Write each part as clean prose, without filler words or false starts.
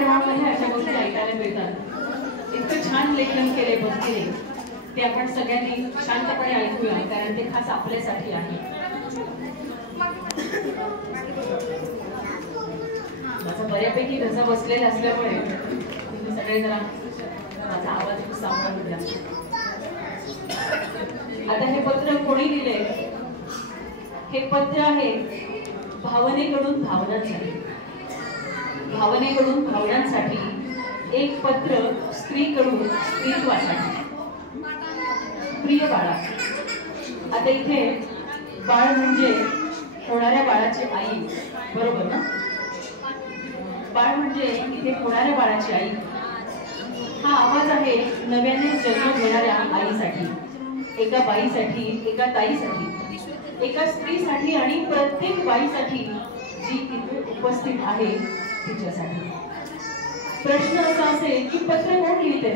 कार्यक्रमामध्ये अशा गोष्टी ऐकायला मिळतात. इतकं छान लेखन केले भक्तीने, ते आपण सगळ्यांनी शांतपणे ऐकूया, कारण ते खास आपल्यासाठी आहे. माझा बऱ्यापैकी घसा बसलेला असल्यामुळे तुम्ही सगळे जरा माझा आवाज सांभाळून द्या. आता हे पत्र कोणी लिहिले? हे पत्र आहे भावनेकडून भावनांसाठी. भावनेकडून भावनांसाठी एक पत्र स्त्रीकडून स्त्रीत्वासाठी. प्रिय बाळा, आता इथे बाळ म्हणजे होणाऱ्या बाळाची आई, बरोबर ना? बाळ म्हणजे इथे होणाऱ्या बाळाची आई. हा आवाज आहे नव्याने जन्म घेणाऱ्या आईसाठी, एका बाईसाठी, एका ताईसाठी, एका स्त्रीसाठी आणि प्रत्येक बाईसाठी जी इथे उपस्थित आहे तिच्यासाठी. प्रश्न असा असेल की पत्र कोण लिहिते?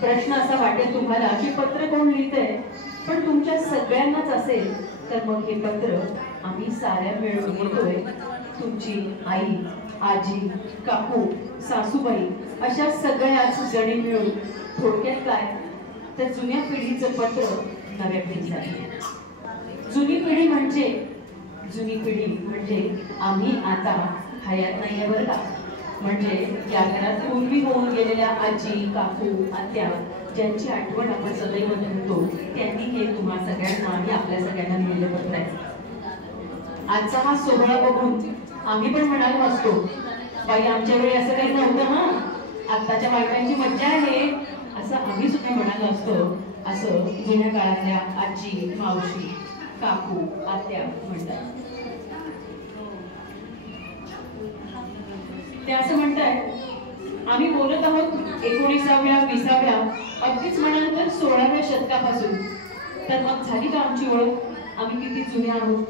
प्रश्न असा वाटेल तुम्हाला की पत्र कोण लिहिते, पण तुमच्या सगळ्यांनाच असेल तर मग हे पत्र आम्ही साऱ्या मिळून लिहितोय. तुमची आई, आजी, काकू, सासूबाई अशा सगळ्याच जणी मिळून. थोडक्यात काय तर जुन्या पिढीचं पत्र नव्या पिढीसाठी. जुनी पिढी म्हणजे आम्ही आता हयात नाहीये बरं का. म्हणजे या घरात पूर्वी होऊन गेलेल्या आजी, काकू, आत्या ज्यांची आठवण आपण सदैव धरतो, त्यांनी हे तुम्हा सगळ्यांना आणि आपल्या सगळ्यांना लिहिलं पत्र आहे. आजचा हा सोहळा बघून आम्ही पण म्हणालो असतो, बाई आमच्या वेळी असं काही नव्हतं ना, आत्ताच्या बायकांची मज्जा आहे, असं आम्ही सुद्धा म्हणालो असतो. असं जुन्या काळातल्या आजी, मावशी, काकू, आत्या म्हणतात. ते असं म्हणताय आम्ही बोलत आहोत 19व्या 20व्या अगदीच म्हणाल तर 16व्या शतकापासून. तर मग झाली का आमची ओळख? आम्ही किती जुने आहोत.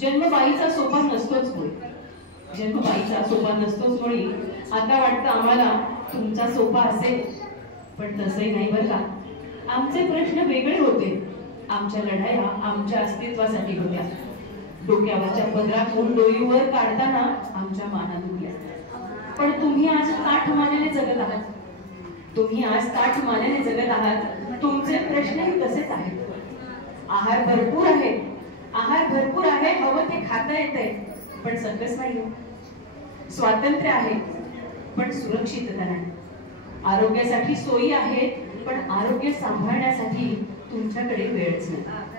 जन्म बाईचा सोपा नसतोच मुळे, जन्म बाईचा सोपा नसतोच मुळे आता वाटतं आम्हाला तुमचा सोपा असेल, पण तसंही नाही बरं का. आमचे प्रश्न वेगळे होते. आमच्या लढाया आमच्या अस्तित्वासाठी होत्या. डोक्यावरच्या पदरातून डोईवर काढताना आमच्या माना दुखल्या. पण तुम्ही आज ताठ मानेने जगत आहात. तुम्ही आज ताठ मानेने जगत आहात. तुमचे प्रश्नही तसेच आहेत. आहार भरपूर आहे, आहार भरपूर आहे, हवं ते खाता येते, पण संकस नाही. स्वातंत्र्य आहे पण सुरक्षितता नाही. आरोग्यासाठी सोयी आहेत, पण आरोग्य सांभाळण्यासाठी तुमच्याकडे वेळच नाही.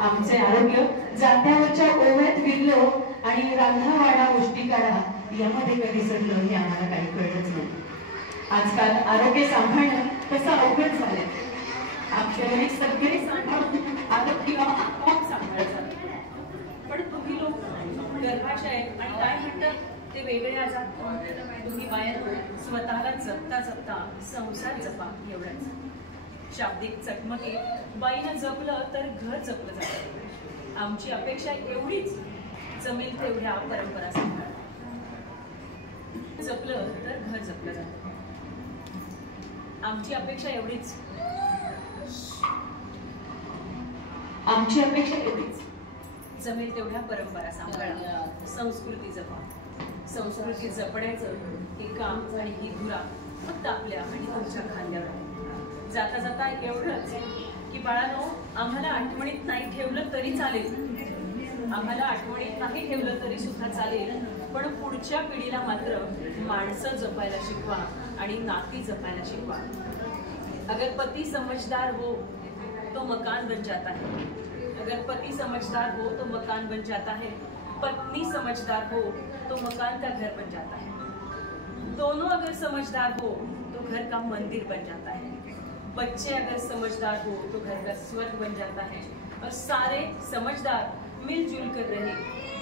आमचे आरोग्य जात्यावरच्या ओव्यात विरलो आणि रांधावाडा उष्टीकाडा यामध्ये कधी सडलं हे आम्हाला काही कळलंच नाही. आजकाल आरोग्य सांभाळणं कसं अवघड झालंय. आमच्याकडे सगळे सांभाळून आरोग्य आपोआप सांभाळतात, पण तुम्ही लोक गर्भाशयात आणि काय म्हणतात ते वेगळे आजार. तुम्ही बाहेर स्वतःला जपता जपता संसार जपा एवढंच. शाब्दिक चकमकी बाईनं जपलं तर घर जपलं जातं. आमची अपेक्षा एवढीच, जमेल तेवढ्या परंपरा सांभाळा. जपलं तर घर जपलं जातं. आमची अपेक्षा एवढीच, आमची अपेक्षा एवढीच, जमेल तेवढ्या परंपरा सांभाळा. संस्कृती जपा. संस्कृती जपण्याचं हे काम आणि ही धुरा फक्त आपल्या आणि तुमच्या खांद्यावर. जाता जाता एवढंच की बाळांनो, आम्हाला आठवणीत नाही ठेवलं तरी चालेल, आम्हाला आठवणीत नाही ठेवलं तरी सुद्धा चालेल, पण पुढच्या पिढीला मात्र माणसं जपायला शिकवा आणि नाती जपायला शिकवा. अगर पती समझदार हो तो मकान बन जाता है. अगर पति समझदार हो तो मकान बन जाता है. पत्नी समझदार हो तो मकान का घर बन जाता है. दोनों अगर समझदार हो तो घर का मंदिर बन जाता है. बच्चे अगर समझदार हो तो घर का स्वर्ग बन जाता है. और सारे समझदार मिलजुल कर रहे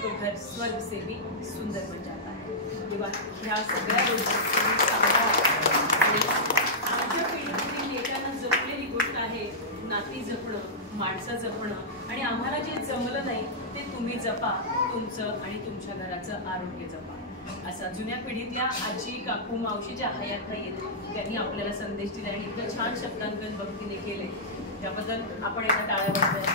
तो घर स्वर्ग से भी सुंदर बन जाता है. ह्या सगळ्या गोष्टी आमच्या पिढीतील लेखांना जपलेली गोष्ट आहे. नाती जपणं, माणसं जपणं आणि आम्हाला जे जमलं नाही ते तुम्ही जपा. तुमचं आणि तुमच्या घराचं आरोग्य जपा. असा जुन्या पिढीतल्या आजी, काकू, मावशी ज्या हयात नाहीत त्यांनी आपल्याला संदेश दिला आणि इतकं छान शब्दांकन भक्तीने केले. त्याबद्दल आपण एका टाळ्या वाजवायला